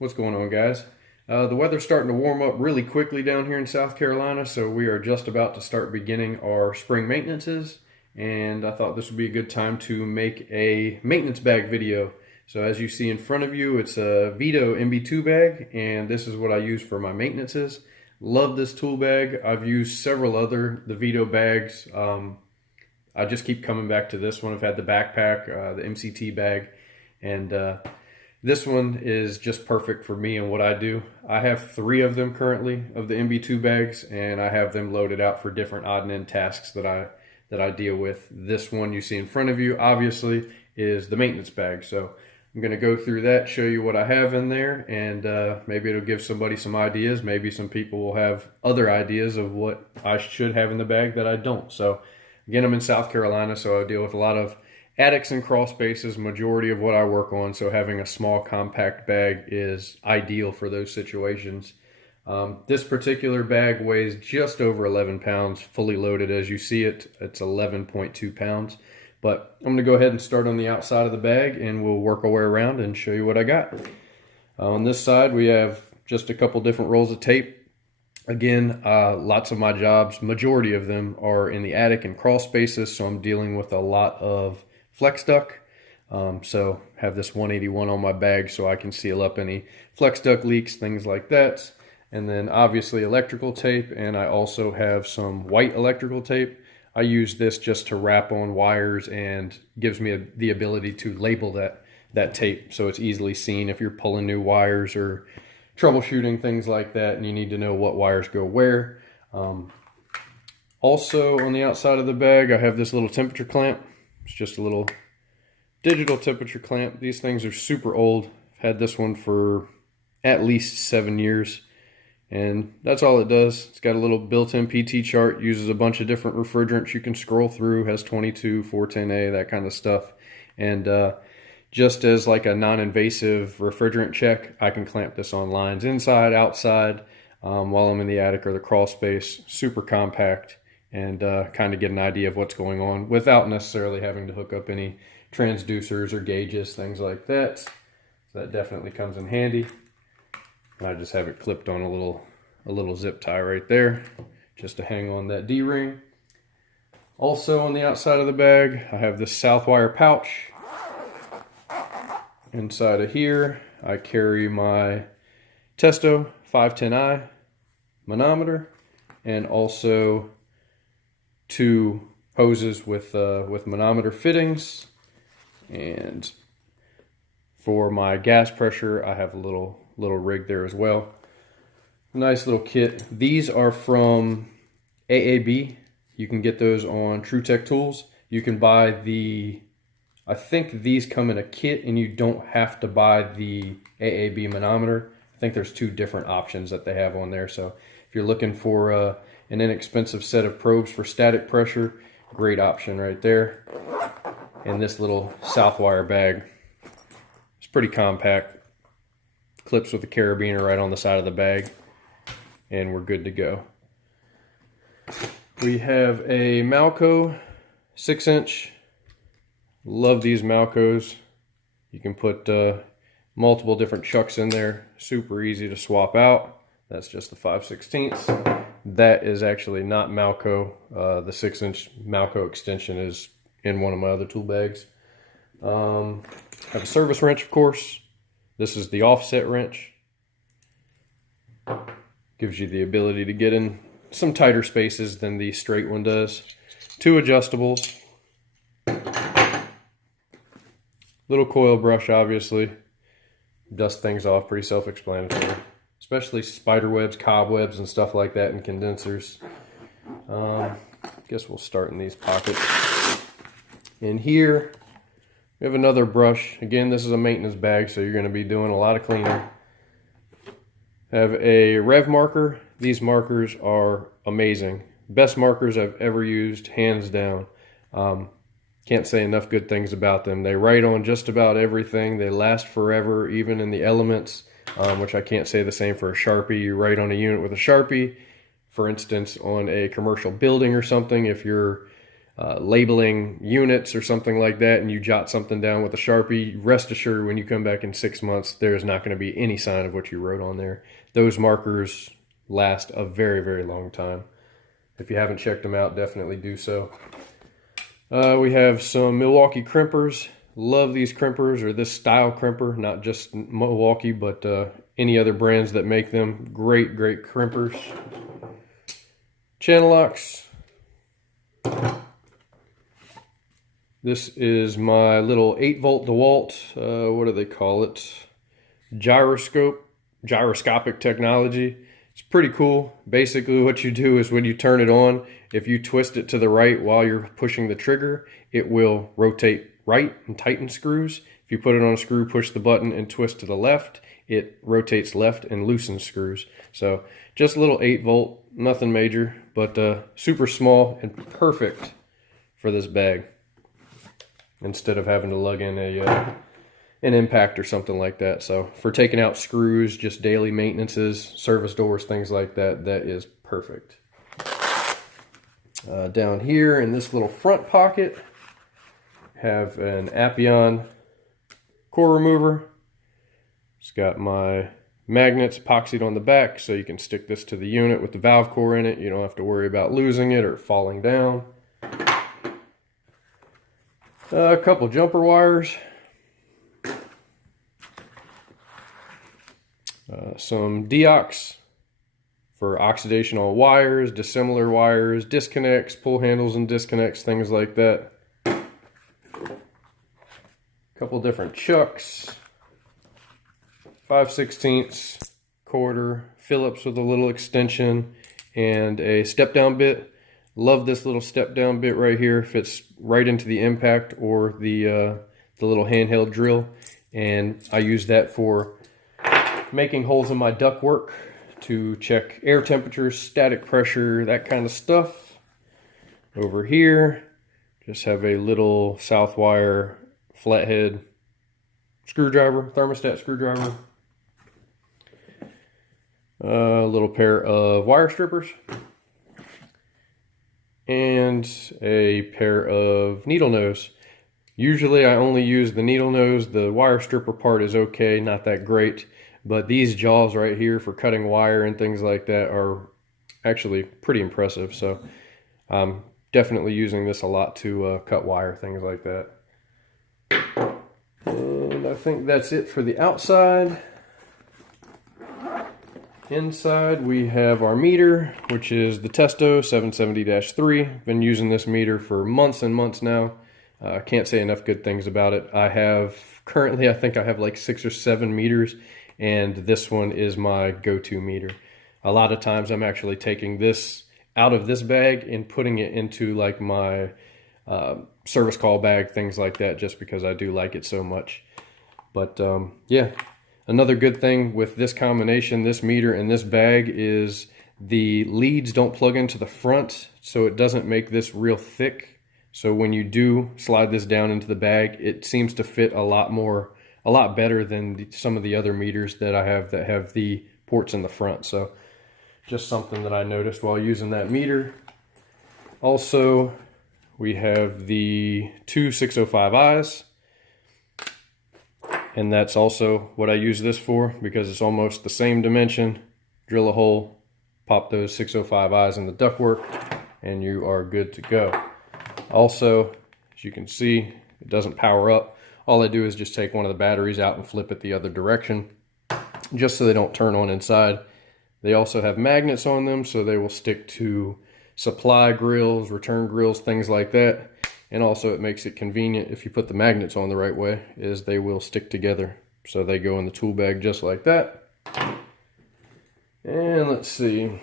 What's going on, guys? The weather's starting to warm up really quickly down here in South Carolina, so we are just about to start beginning our spring maintenances, and I thought this would be a good time to make a maintenance bag video. So as you see in front of you, it's a Veto MB2 bag, and this is what I use for my maintenances. Love this tool bag. I've used several the Veto bags. I just keep coming back to this one. I've had the backpack, the MCT bag, and this one is just perfect for me and what I do. I have 3 of them currently of the MB2 bags, and I have them loaded out for different odd and end tasks that I deal with. This one you see in front of you obviously is the maintenance bag. So I'm going to go through that, show you what I have in there, and maybe it'll give somebody some ideas. Maybe some people will have other ideas of what I should have in the bag that I don't. So again, I'm in South Carolina, so I deal with a lot of attics and crawl spaces, majority of what I work on, so having a small compact bag is ideal for those situations. This particular bag weighs just over 11 pounds, fully loaded as you see it. It's 11.2 pounds. But I'm going to go ahead and start on the outside of the bag, and we'll work our way around and show you what I got. On this side, we have just a couple different rolls of tape. Again, lots of my jobs, majority of them are in the attic and crawl spaces, so I'm dealing with a lot of flex duct. So have this 181 on my bag so I can seal up any flex duct leaks, things like that. And then obviously electrical tape, and I also have some white electrical tape. I use this just to wrap on wires and gives me the ability to label that tape so it's easily seen if you're pulling new wires or troubleshooting things like that and you need to know what wires go where. Also on the outside of the bag, I have this little temperature clamp. It's just a little digital temperature clamp. These things are super old. I've had this one for at least 7 years, and that's all it does. It's got a little built-in PT chart, uses a bunch of different refrigerants you can scroll through, has 22, 410A, that kind of stuff. And just as like a non-invasive refrigerant check, I can clamp this on lines inside, outside, while I'm in the attic or the crawl space. Super compact, and kind of get an idea of what's going on without necessarily having to hook up any transducers or gauges, things like that. So that definitely comes in handy. And I just have it clipped on a little zip tie right there just to hang on that D-ring. Also on the outside of the bag, I have this Southwire pouch. Inside of here, I carry my Testo 510i manometer, and also 2 hoses with manometer fittings. And for my gas pressure, I have a little rig there as well. Nice little kit. These are from AAB. You can get those on True Tech Tools. You can buy I think these come in a kit, and you don't have to buy the AAB manometer. I think there's 2 different options that they have on there. So if you're looking for an inexpensive set of probes for static pressure, great option right there. And this little Southwire bag, it's pretty compact. Clips with a carabiner right on the side of the bag, and we're good to go. We have a Malco 6-inch. Love these Malcos. You can put multiple different chucks in there. Super easy to swap out. That's just the 5/16. That is actually not Malco. The 6-inch Malco extension is in one of my other tool bags. Have a service wrench, of course. This is the offset wrench. Gives you the ability to get in some tighter spaces than the straight one does. 2 adjustables. Little coil brush, obviously. Dust things off, pretty self-explanatory. Especially spider webs, cobwebs, and stuff like that, and condensers. Guess we'll start in these pockets. In here, we have another brush. Again, this is a maintenance bag, so you're going to be doing a lot of cleaning. Have a rev marker. These markers are amazing. Best markers I've ever used, hands down. Can't say enough good things about them. They write on just about everything. They last forever, even in the elements, which I can't say the same for a Sharpie. You write on a unit with a Sharpie, for instance, on a commercial building or something, if you're labeling units or something like that, and you jot something down with a Sharpie, rest assured when you come back in 6 months, there's not going to be any sign of what you wrote on there. Those markers last a very, very long time. If you haven't checked them out, definitely do so. We have some Milwaukee crimpers. Love these crimpers, or this style crimper, not just Milwaukee, but any other brands that make them. Great, great crimpers. Channel locks. This is my little 8-volt DeWalt, what do they call it? Gyroscopic technology. It's pretty cool. Basically what you do is when you turn it on, if you twist it to the right while you're pushing the trigger, it will rotate right and tighten screws. If you put it on a screw, push the button and twist to the left, it rotates left and loosens screws. So just a little 8-volt, nothing major, but super small and perfect for this bag, instead of having to lug in an impact or something like that. So for taking out screws, just daily maintenances, service doors, things like that, that is perfect. Down here in this little front pocket, have an Appian core remover. It's got my magnets epoxied on the back, so you can stick this to the unit with the valve core in it. You don't have to worry about losing it or falling down. A couple jumper wires. Some deox for oxidation on wires, dissimilar wires, disconnects, pull handles and disconnects, things like that. Couple different chucks, 5/16, quarter, Phillips with a little extension, and a step down bit. Love this little step down bit right here. Fits right into the impact or the little handheld drill, and I use that for making holes in my ductwork to check air temperature, static pressure, that kind of stuff. Over here, just have a little Southwire flathead screwdriver, thermostat screwdriver. A little pair of wire strippers. And a pair of needle nose. Usually I only use the needle nose. The wire stripper part is okay, not that great. But these jaws right here for cutting wire and things like that are actually pretty impressive. So I'm definitely using this a lot to cut wire, things like that. And I think that's it for the outside. Inside we have our meter, which is the Testo 770-3. Been using this meter for months and months now. I can't say enough good things about it. I have currently, I think I have like 6 or 7 meters, and this one is my go-to meter. A lot of times I'm actually taking this out of this bag and putting it into like my service call bag, things like that, just because I do like it so much. But yeah. Another good thing with this combination, this meter and this bag, is the leads don't plug into the front, so it doesn't make this real thick. So when you do slide this down into the bag, it seems to fit a lot better than some of the other meters that I have that have the ports in the front. So just something that I noticed while using that meter. Also, we have the two 605Is. And that's also what I use this for, because it's almost the same dimension. Drill a hole, pop those 605Is in the ductwork, and you are good to go. Also, as you can see, it doesn't power up. All I do is just take one of the batteries out and flip it the other direction, just so they don't turn on inside. They also have magnets on them, so they will stick to supply grills, return grills, things like that. And also it makes it convenient if you put the magnets on the right way, is they will stick together. So they go in the tool bag just like that. And let's see,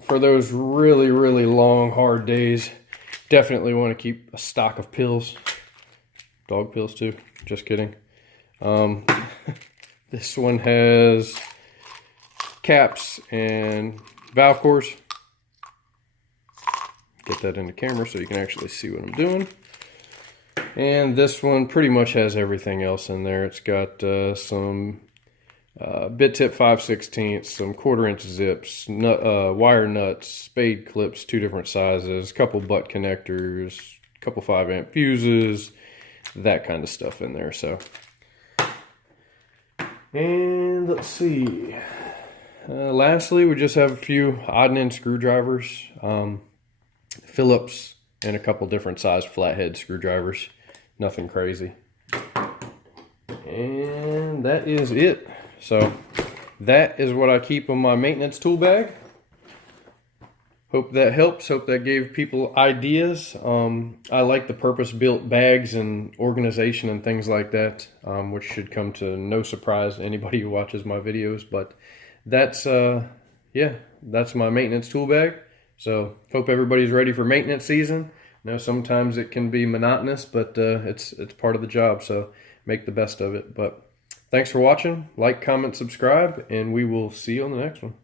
for those really, really long, hard days, definitely want to keep a stock of pills. Dog pills too, just kidding. This one has caps and valve cores. Get that in the camera so you can actually see what I'm doing. And this one pretty much has everything else in there. It's got some bit tip 5/16, some 1/4" zips, wire nuts, spade clips, 2 different sizes, couple butt connectors, couple 5-amp fuses, that kind of stuff in there. So, and let's see. Lastly, we just have a few odd and end screwdrivers, Phillips, and a couple different size flathead screwdrivers. Nothing crazy. And that is it. So that is what I keep in my maintenance tool bag. Hope that helps. Hope that gave people ideas. I like the purpose-built bags and organization and things like that, which should come to no surprise to anybody who watches my videos. But that's yeah, that's my maintenance tool bag. So hope everybody's ready for maintenance season. I know sometimes it can be monotonous, but it's part of the job. So make the best of it. But thanks for watching. Like, comment, subscribe, and we will see you on the next one.